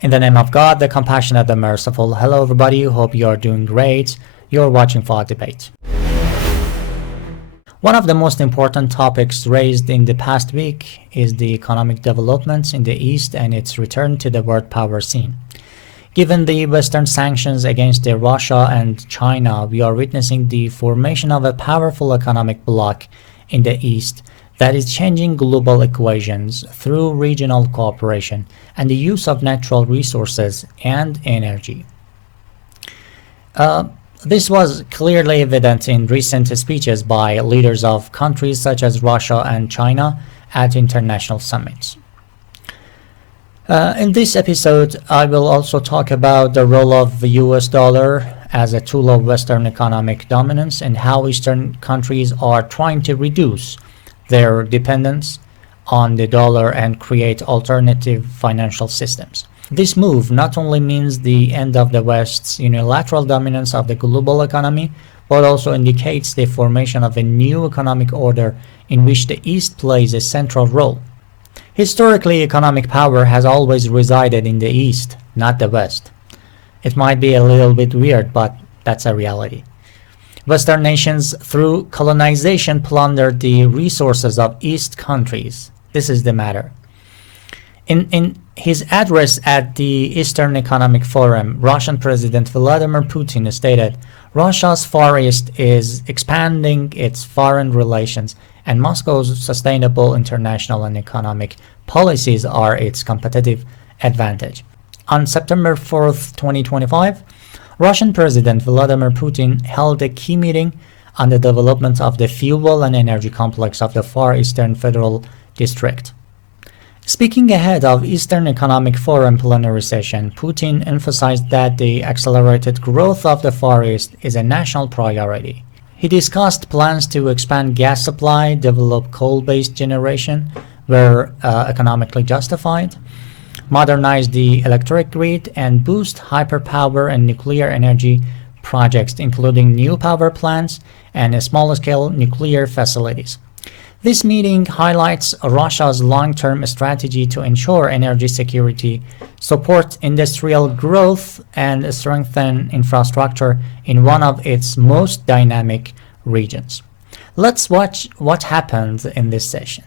In the name of God, the compassionate, the merciful. Hello everybody, hope you are doing great. You're watching FOADEBATE. One of the most important topics raised in the past week is the economic developments in the East and its return to the world power scene. Given the Western sanctions against Russia and China, we are witnessing the formation of a powerful economic bloc in the East that is changing global equations through regional cooperation and the use of natural resources and energy. This was clearly evident in recent speeches by leaders of countries such as Russia and China at international summits. In this episode, I will also talk about the role of the US dollar as a tool of Western economic dominance and how Eastern countries are trying to reduce their dependence on the dollar and create alternative financial systems. This move not only means the end of the West's unilateral dominance of the global economy, but also indicates the formation of a new economic order in which the East plays a central role. Historically, economic power has always resided in the East, not the West. It might be a little bit weird, but that's a reality. Western nations, through colonization, plundered the resources of East countries. This is the matter. In his address at the Eastern Economic Forum, Russian President Vladimir Putin stated, Russia's Far East is expanding its foreign relations, and Moscow's sustainable international and economic policies are its competitive advantage. On September 4th, 2025, Russian President Vladimir Putin held a key meeting on the development of the fuel and energy complex of the Far Eastern Federal District. Speaking ahead of Eastern Economic Forum plenary session, Putin emphasized that the accelerated growth of the Far East is a national priority. He discussed plans to expand gas supply, develop coal-based generation where economically justified, modernize the electric grid, and boost hyperpower and nuclear energy projects, including new power plants and small-scale nuclear facilities. This meeting highlights Russia's long-term strategy to ensure energy security, support industrial growth, and strengthen infrastructure in one of its most dynamic regions. Let's watch what happened in this session.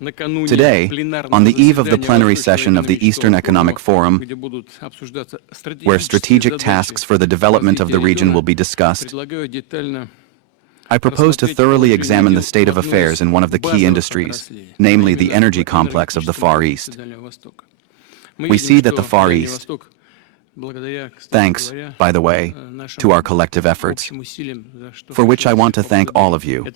Today, on the eve of the plenary session of the Eastern Economic Forum, where strategic tasks for the development of the region will be discussed, I propose to thoroughly examine the state of affairs in one of the key industries, namely the energy complex of the Far East. We see that the Far East, thanks, by the way, to our collective efforts, for which I want to thank all of you.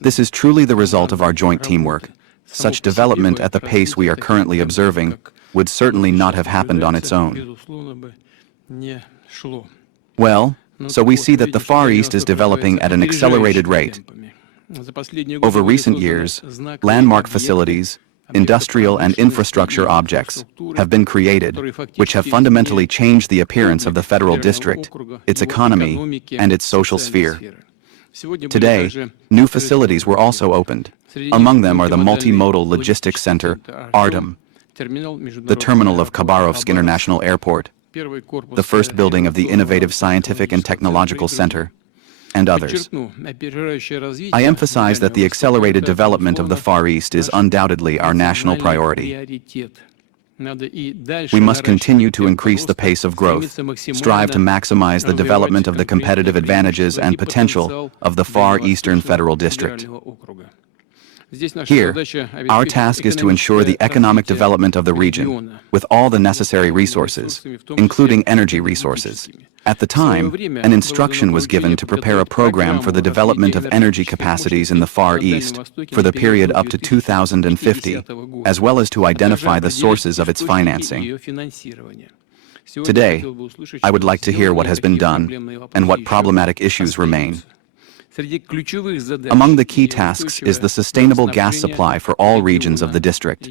This is truly the result of our joint teamwork. Such development at the pace we are currently observing would certainly not have happened on its own. Well, so we see that the Far East is developing at an accelerated rate. Over recent years, landmark facilities, industrial and infrastructure objects have been created, which have fundamentally changed the appearance of the federal district, its economy, and its social sphere. Today, new facilities were also opened. Among them are the Multimodal Logistics Center, ARTEM, the terminal of Khabarovsk International Airport, the first building of the Innovative Scientific and Technological Center, and others. I emphasize that the accelerated development of the Far East is undoubtedly our national priority. We must continue to increase the pace of growth, strive to maximize the development of the competitive advantages and potential of the Far Eastern Federal District. Here, our task is to ensure the economic development of the region with all the necessary resources, including energy resources. At the time, an instruction was given to prepare a program for the development of energy capacities in the Far East for the period up to 2050, as well as to identify the sources of its financing. Today, I would like to hear what has been done and what problematic issues remain. Among the key tasks is the sustainable gas supply for all regions of the district.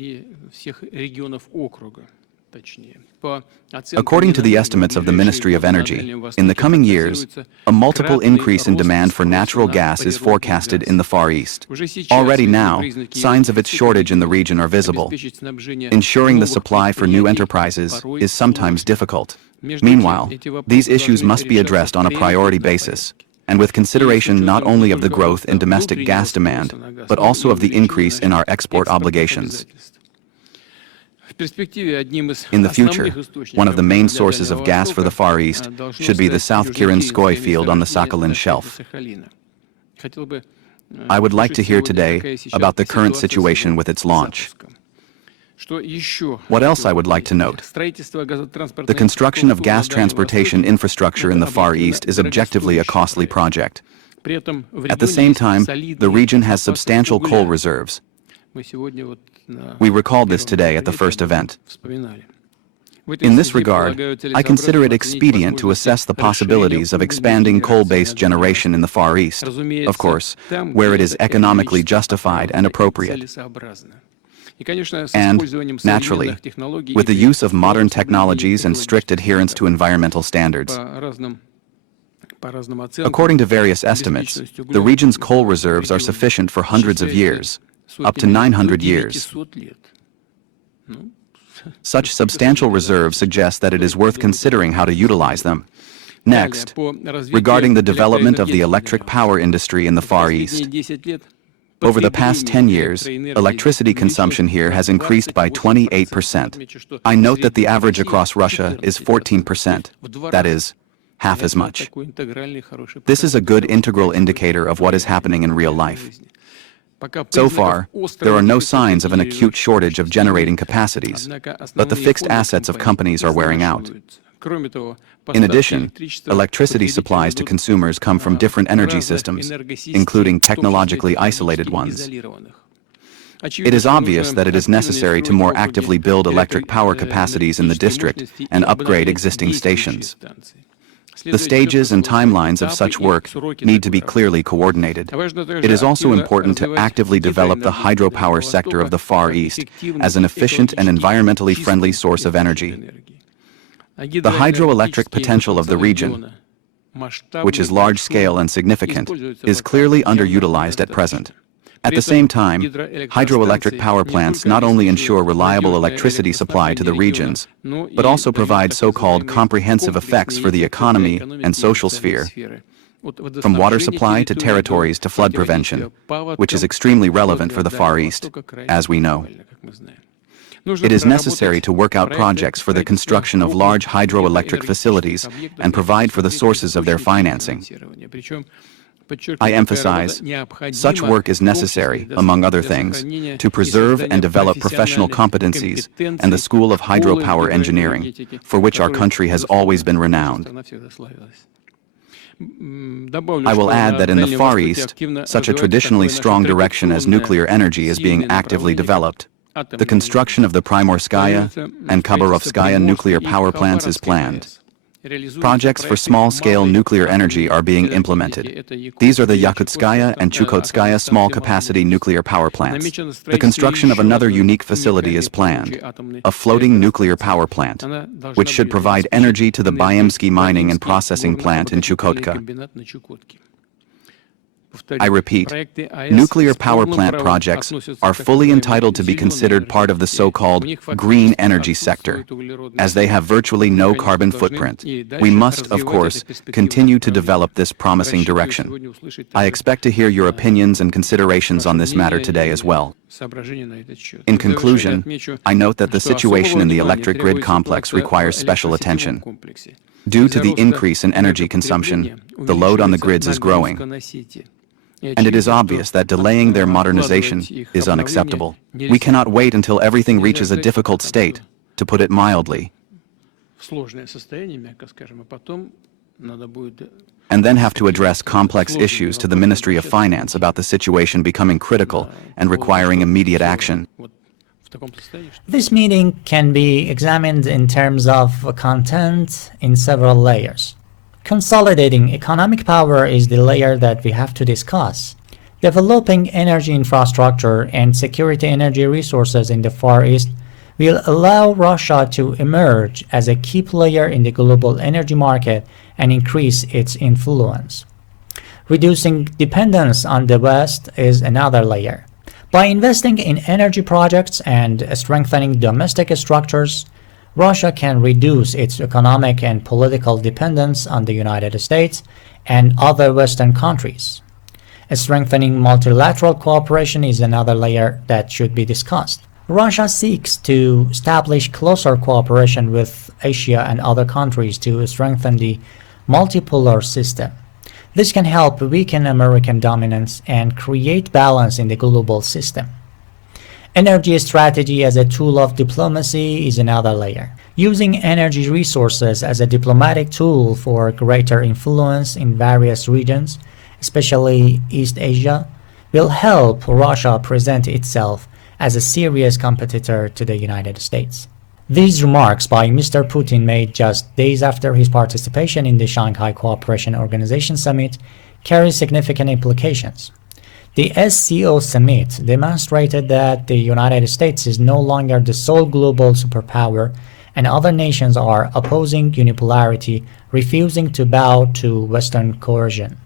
According to the estimates of the Ministry of Energy, in the coming years, a multiple increase in demand for natural gas is forecasted in the Far East. Already now, signs of its shortage in the region are visible. Ensuring the supply for new enterprises is sometimes difficult. Meanwhile, these issues must be addressed on a priority basis, and with consideration not only of the growth in domestic gas demand, but also of the increase in our export obligations. In the future, one of the main sources of gas for the Far East should be the South Kirinskoy field on the Sakhalin Shelf. I would like to hear today about the current situation with its launch. What else I would like to note? The construction of gas transportation infrastructure in the Far East is objectively a costly project. At the same time, the region has substantial coal reserves. We recalled this today at the first event. In this regard, I consider it expedient to assess the possibilities of expanding coal-based generation in the Far East, of course, where it is economically justified and appropriate. And, naturally, with the use of modern technologies and strict adherence to environmental standards. According to various estimates, the region's coal reserves are sufficient for hundreds of years, up to 900 years. Such substantial reserves suggest that it is worth considering how to utilize them. Next, regarding the development of the electric power industry in the Far East. Over the past 10 years, electricity consumption here has increased by 28%. I note that the average across Russia is 14%. That is, half as much. This is a good integral indicator of what is happening in real life. So far, there are no signs of an acute shortage of generating capacities, but the fixed assets of companies are wearing out. In addition, electricity supplies to consumers come from different energy systems, including technologically isolated ones. It is obvious that it is necessary to more actively build electric power capacities in the district and upgrade existing stations. The stages and timelines of such work need to be clearly coordinated. It is also important to actively develop the hydropower sector of the Far East as an efficient and environmentally friendly source of energy. The hydroelectric potential of the region, which is large-scale and significant, is clearly underutilized at present. At the same time, hydroelectric power plants not only ensure reliable electricity supply to the regions, but also provide so-called comprehensive effects for the economy and social sphere, from water supply to territories to flood prevention, which is extremely relevant for the Far East, as we know. It is necessary to work out projects for the construction of large hydroelectric facilities and provide for the sources of their financing. I emphasize, such work is necessary, among other things, to preserve and develop professional competencies and the School of Hydropower Engineering, for which our country has always been renowned. I will add that in the Far East, such a traditionally strong direction as nuclear energy is being actively developed. The construction of the Primorskaya and Khabarovskaya nuclear power plants is planned. Projects for small-scale nuclear energy are being implemented. These are the Yakutskaya and Chukotkaya small-capacity nuclear power plants. The construction of another unique facility is planned, a floating nuclear power plant, which should provide energy to the Byemsky mining and processing plant in Chukotka. I repeat, nuclear power plant projects are fully entitled to be considered part of the so-called green energy sector, as they have virtually no carbon footprint. We must, of course, continue to develop this promising direction. I expect to hear your opinions and considerations on this matter today as well. In conclusion, I note that the situation in the electric grid complex requires special attention. Due to the increase in energy consumption, the load on the grids is growing. And it is obvious that delaying their modernization is unacceptable. We cannot wait until everything reaches a difficult state, to put it mildly, and then have to address complex issues to the Ministry of Finance about the situation becoming critical and requiring immediate action. This meeting can be examined in terms of content in several layers. Consolidating economic power is the layer that we have to discuss. Developing energy infrastructure and security energy resources in the Far East will allow Russia to emerge as a key player in the global energy market and increase its influence. Reducing dependence on the West is another layer. By investing in energy projects and strengthening domestic structures, Russia can reduce its economic and political dependence on the United States and other Western countries. Strengthening multilateral cooperation is another layer that should be discussed. Russia seeks to establish closer cooperation with Asia and other countries to strengthen the multipolar system. This can help weaken American dominance and create balance in the global system. Energy strategy as a tool of diplomacy is another layer. Using energy resources as a diplomatic tool for greater influence in various regions, especially East Asia, will help Russia present itself as a serious competitor to the United States. These remarks by Mr. Putin, made just days after his participation in the Shanghai Cooperation Organization Summit, carry significant implications. The SCO Summit demonstrated that the United States is no longer the sole global superpower, and other nations are opposing unipolarity, refusing to bow to Western coercion.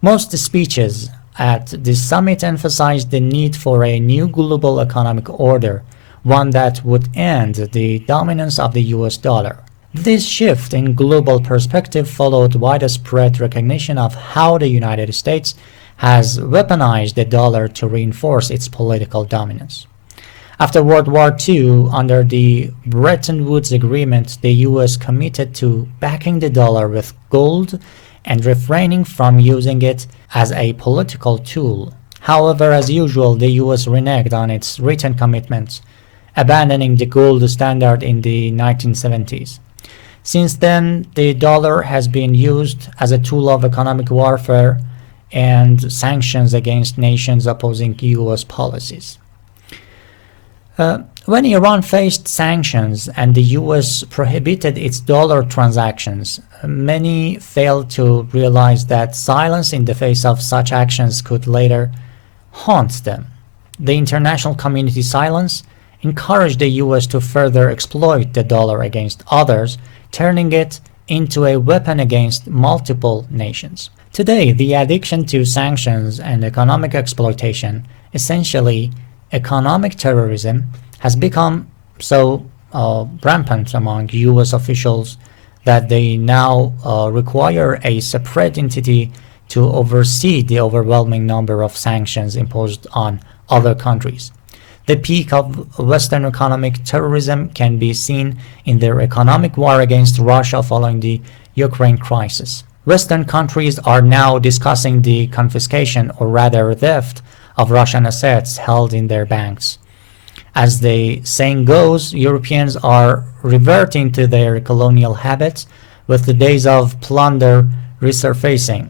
Most speeches at this summit emphasized the need for a new global economic order, one that would end the dominance of the US dollar. This shift in global perspective followed widespread recognition of how the United States has weaponized the dollar to reinforce its political dominance. After World War II, under the Bretton Woods Agreement, the US committed to backing the dollar with gold and refraining from using it as a political tool. However, as usual, the US reneged on its written commitments, abandoning the gold standard in the 1970s. Since then, the dollar has been used as a tool of economic warfare and sanctions against nations opposing US policies. When Iran faced sanctions and the US prohibited its dollar transactions, many failed to realize that silence in the face of such actions could later haunt them. The international community silence encouraged the US to further exploit the dollar against others, turning it into a weapon against multiple nations. Today, the addiction to sanctions and economic exploitation, essentially economic terrorism, has become so rampant among US officials that they now require a separate entity to oversee the overwhelming number of sanctions imposed on other countries. The peak of Western economic terrorism can be seen in their economic war against Russia following the Ukraine crisis. Western countries are now discussing the confiscation, or rather theft, of Russian assets held in their banks. As the saying goes, Europeans are reverting to their colonial habits, with the days of plunder resurfacing.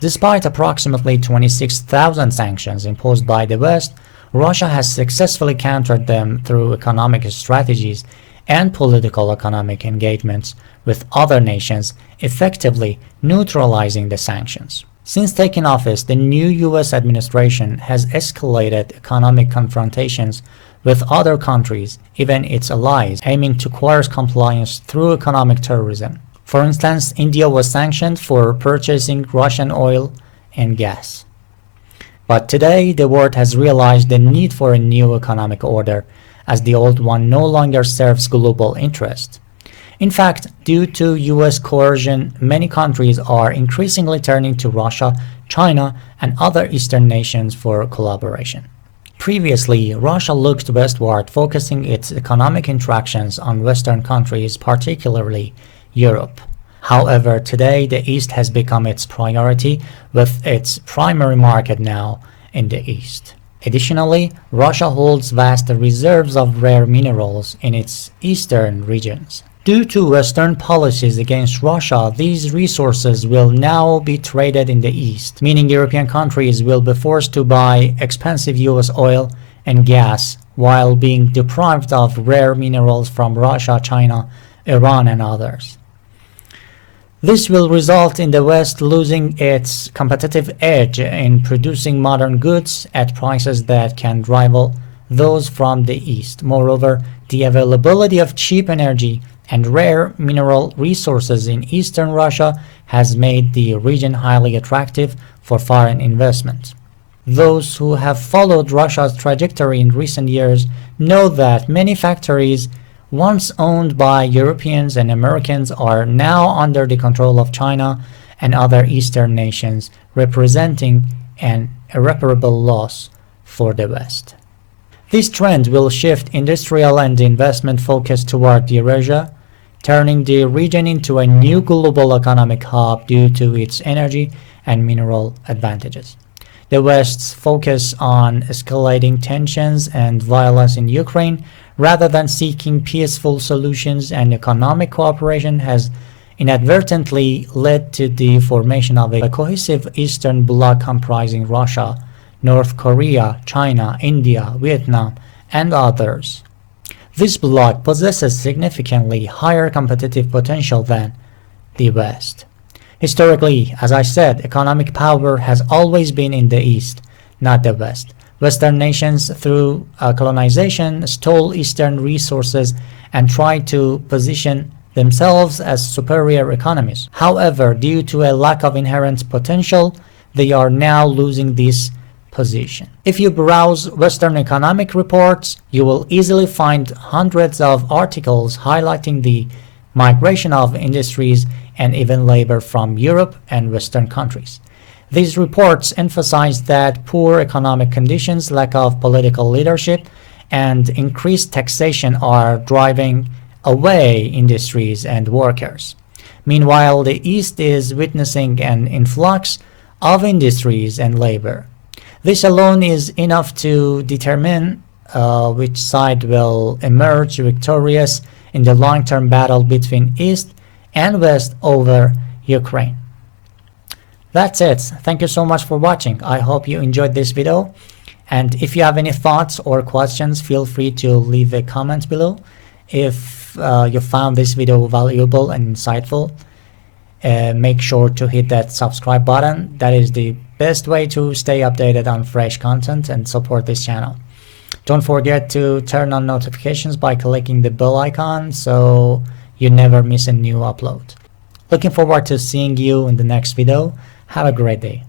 Despite approximately 26,000 sanctions imposed by the West, Russia has successfully countered them through economic strategies and political economic engagements with other nations, effectively neutralizing the sanctions. Since taking office, the new US administration has escalated economic confrontations with other countries, even its allies, aiming to coerce compliance through economic terrorism. For instance, India was sanctioned for purchasing Russian oil and gas. But today, the world has realized the need for a new economic order, as the old one no longer serves global interest. In fact, due to US coercion, many countries are increasingly turning to Russia, China, and other Eastern nations for collaboration. Previously, Russia looked westward, focusing its economic interactions on Western countries, particularly Europe. However, today the East has become its priority, with its primary market now in the East. Additionally, Russia holds vast reserves of rare minerals in its eastern regions. Due to Western policies against Russia, these resources will now be traded in the East, meaning European countries will be forced to buy expensive US oil and gas while being deprived of rare minerals from Russia, China, Iran, and others. This will result in the West losing its competitive edge in producing modern goods at prices that can rival those from the east. Moreover, the availability of cheap energy and rare mineral resources in eastern Russia has made the region highly attractive for foreign investment. Those who have followed Russia's trajectory in recent years know that many factories once owned by Europeans and Americans are now under the control of China and other eastern nations, representing an irreparable loss for the West. This trend will shift industrial and investment focus toward Eurasia, turning the region into a new global economic hub due to its energy and mineral advantages. The West's focus on escalating tensions and violence in Ukraine, rather than seeking peaceful solutions and economic cooperation, has inadvertently led to the formation of a cohesive Eastern Bloc comprising Russia, North Korea, China, India, Vietnam, and others. This bloc possesses significantly higher competitive potential than the West. Historically, as I said, economic power has always been in the East, not the West. Western nations, through colonization, stole Eastern resources and tried to position themselves as superior economies. However, due to a lack of inherent potential, they are now losing this position. If you browse Western economic reports, you will easily find hundreds of articles highlighting the migration of industries and even labor from Europe and Western countries. These reports emphasize that poor economic conditions, lack of political leadership, and increased taxation are driving away industries and workers. Meanwhile, the East is witnessing an influx of industries and labor. This alone is enough to determine which side will emerge victorious in the long-term battle between East and West over Ukraine. That's it. Thank you so much for watching. I hope you enjoyed this video. And if you have any thoughts or questions, feel free to leave a comment below. If you found this video valuable and insightful, make sure to hit that subscribe button. That is the best way to stay updated on fresh content and support this channel. Don't forget to turn on notifications by clicking the bell icon so you never miss a new upload. Looking forward to seeing you in the next video. Have a great day.